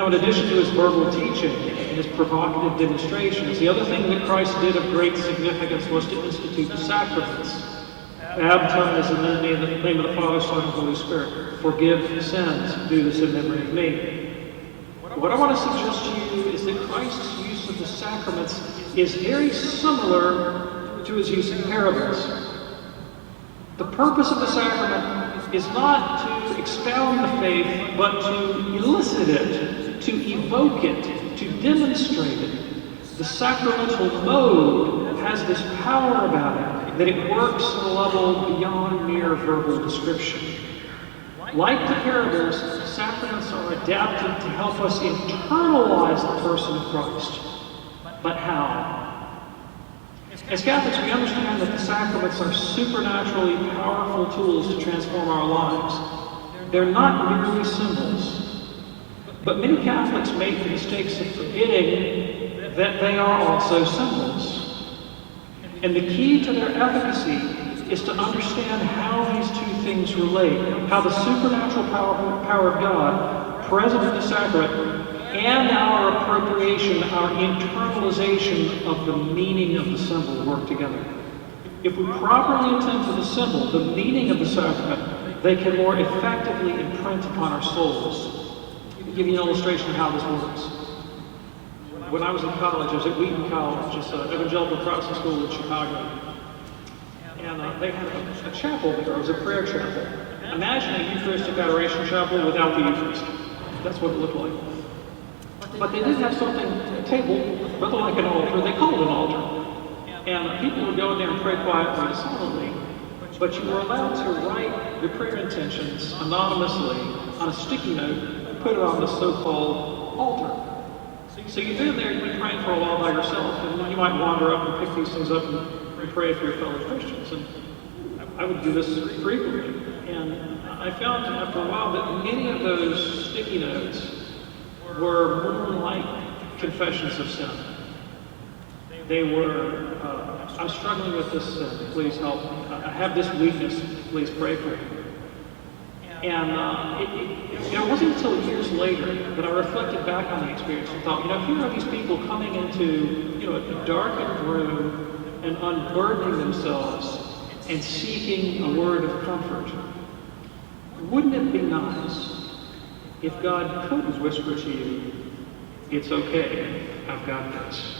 Now, in addition to his verbal teaching and his provocative demonstrations, the other thing that Christ did of great significance was to institute the sacraments. Baptize in the name of the Father, Son, and Holy Spirit. Forgive sins. Do this in memory of me. What I want to suggest to you is that Christ's use of the sacraments is very similar to his use of parables. The purpose of the sacrament is not to expound the faith, but to elicit it, to evoke it, to demonstrate it. The sacramental mode has this power about it, that it works at a level beyond mere verbal description. Like the parables, sacraments are adapted to help us internalize the person of Christ. But how? As Catholics, we understand that the sacraments are supernaturally powerful tools to transform our lives. They're not merely symbols. But many Catholics make the mistakes of forgetting that they are also symbols. And the key to their efficacy is to understand how these two things relate, how the supernatural power of God, present in the sacrament, and our appropriation, our internalization of the meaning of the symbol work together. If we properly attend to the symbol, the meaning of the sacrament, they can more effectively imprint upon our souls. I'll give you an illustration of how this works. When I was in college, I was at Wheaton College, it's an evangelical Protestant school in Chicago. And they had a chapel there. It was a prayer chapel. Imagine a Eucharistic adoration chapel without the Eucharist. That's what it looked like. But they did have something, a table, rather like an altar. They called it an altar. And people would go in there and pray quietly and silently. But you were allowed to write your prayer intentions anonymously on a sticky note and put it on the so-called altar. So you'd be in there, you'd be praying for a while by yourself, and you might wander up and pick these things up and pray for your fellow Christians. And I would do this frequently. And I found after a while that many of those sticky notes were more like confessions of sin. They were, I'm struggling with this sin, please help me. I have this weakness, please pray for me. And it wasn't until years later that I reflected back on the experience and thought, here are these people coming into, a darkened room and unburdening themselves and seeking a word of comfort. Wouldn't it be nice if God could whisper to you, it's okay, I've got this.